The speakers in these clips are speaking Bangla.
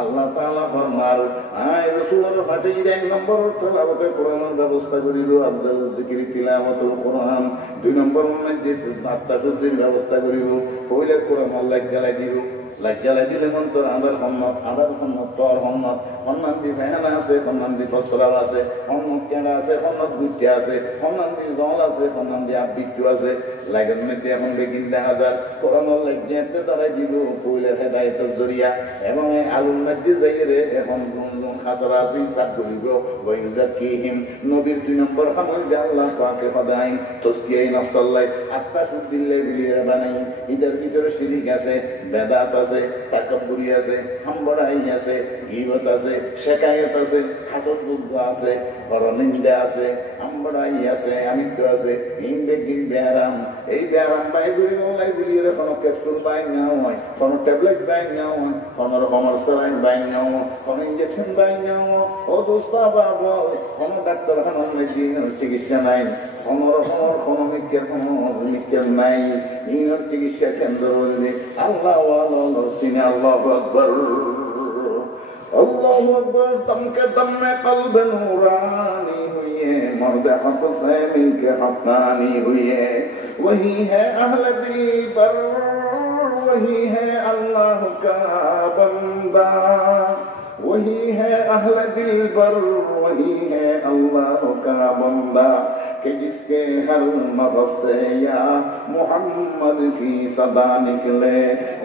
আল্লাহ তাআলা ফরমাল আয় রাসূলের পাঠিয়ে এক নম্বর তেলাওয়াতে কোরআনের ব্যবস্থা করিল আফজাল যিকির তিলাওয়াতুল কোরআন। 2 নম্বর মধ্যে আত্মাশুদ্ধির ব্যবস্থা করিল কইলে কোরআন আল্লাহ জ্বালাই দিব লাজ্জালা দিলে মন্তর আদার হন্নত তর হন্নান্তি ফেহানা আছে হন্নান্তি ফসলার আছে হন্নত কেনা আছে হন্নত গুটি আছে হন্নান্তি জল আছে হন্নান্তি আবৃত্তু আছে লাগান মধ্যে এখন বেগিন দেখা যার কোরআনের লাজ্জাতে তারাই দিব কইলের হেদায়েতের জরিয়া এবং আলুর মধ্যে যাইরে এখন খাতরা আছে সাত করিব ওয়াইজাকিহিম নদীর 2 নম্বর হামল যে আল্লাহ পাকে ফাদাই তসকিয়াই নফসাল্লাহ আত্মা শুদ্ধিল্লে বিলিয়ে বানাই ইদের ভিতরে শিরিক আছে বেদাত আছে তাকাব্বুরি আছে হামবড়াই আছে গীবত আছে শেকায়ত আছে হাসদ বুদ্ধ আছে পরনিন্দা আছে হামবড়াই আছে আমিত্ব আছে ইন্দে গিন ব্যারাম এই ব্যারাম বাই করি ওলাই বিলিয়ে কোনো ক্যাপসুল বাই না হয় কোনো ট্যাবলেট বাই না হয় কোনো রকমের স্যালাইন বাই না হয় কোনো ইনজেকশন বাই না হয় ও দোস্তা বাবা কোনো ডাক্তারখানা চিকিৎসা নাই কোনো মিক্কের নাই ইনার চিকিৎসা কেন্দ্র বললে আল্লাহ আল্লাহু আকবার अल्लाहु अकबर दम के दम में कल्ब नूरानी हुई है मर्द हक से मिलके हक़ानी हुई है वही है अहले दिल पर वही है अल्लाह का बंदा वही है अहले दिल पर वही है अल्लाह का बंदा कि जिसके हर नफ्स से या मोहम्मद की सदा निकले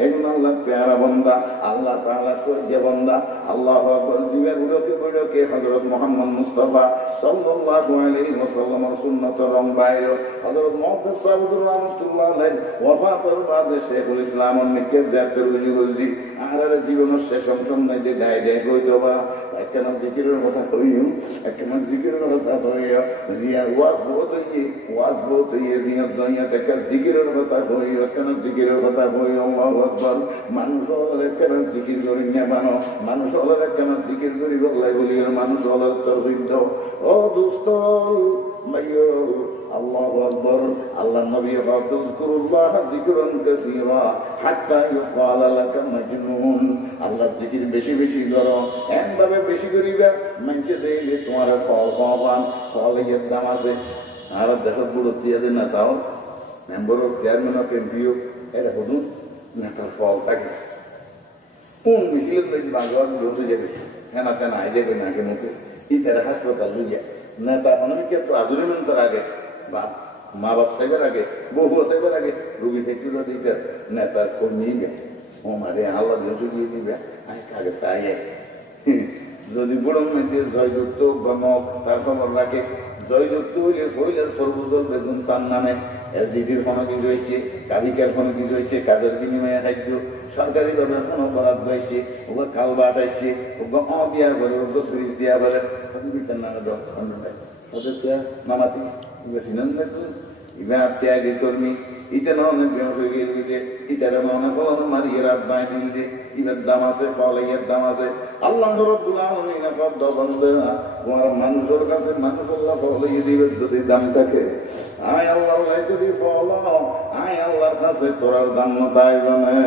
एक अल्लाह प्यारा बंदा अल्लाह ताला सूर्य बंदा अल्लाह अकबर जीवे गुड़ो के हजरत मोहम्मद मुस्तफा सल्लल्लाहु अलैहि वसल्लम सुन्नत रंग बायरो हजरत मुहद्दिस साहिब रहमतुल्लाह अलैहि वफातर बाद शेखुल इस्लाम निके जातर जुगजी आरे जीवन शेष সম্পন্ন যে গাইডে কইতবা একটা জিকিরের কথা কইও একটা জিকিরের কথা কইও দিয়া ওয়াজ বহুত হইয়ে জিয়া দুনিয়া থেকে জিকিরের কথা কইও একটা জিকিরের কথা কইও আল্লাহু আকবার মানুষ হলে একটা জিকির করি না বানো মানুষ হলে একটা জিকির করি বলাই বলি মানুষ হলে তৌহিদ ও দোস্ত মাইয়ো আল্লাহু আকবার আল্লাহ নবী ফাযকুরুল্লাহ যিকরান কাসীরা হাত্তা ইউকালা লাকা মাজনুন আল্লাহ জিকির বেশি বেশি করো একভাবে বেশি করিবা মানুষে দিলে তোমার ফল পাবান ফলের দাম আছে আর দেখো বুড়ো দিয়ে না তাও মেম্বার চেয়ারম্যান অফ এমপিও এটা হদু না তার ফল থাকে কোন মিছিলে বাগওয়ান বসে যাবে হ্যাঁ না কেন আই যাবে না কেন ইতারা হাসপাতাল লুইয়া নেতা অনেকে তো আজুরিমেন্টের আগে বা মা বাপ সাহেবের আগে বহু সাহেবের আগে রুগী থেকে দিতে নেতা কর্মী ও মারে আল্লাহ দিয়ে দিবে আমি কাগে চাই যদি বুড়োর মধ্যে জয়যুক্ত গমক তার খবর রাখে জয়যুক্ত হইলে শরীরের সর্বদল বেগুন তার নামে জিডির কোনো কিছু হয়েছে কাবিকার কোনো কিছু হয়েছে কাজের বিনিময়ে খাদ্য সরকারিভাবে কোনো বরাদ হয়েছে ওগুলো কাল বাটাইছে ওগুলো দিয়া বলে ওগুলো ফ্রিজ দিয়া বলে তার নামে ওদের নামাতি ইবা ত্যাগী কর্মী ইতে ননে বেহয়ে গিয়ে ইতারে মনে করো মারিয়ে রাত বাই দিল দে ইবার দাম আছে ফলের দাম আছে আল্লাহ রাব্বুল আলামিন কত বন্দনা তোমার মানুষের কাছে মানুষ আল্লাহ ফলে দিবে যদি দাম থাকে আয় আল্লাহ যদি ফল আয় আল্লাহর কাছে তোর দাম তাই বনে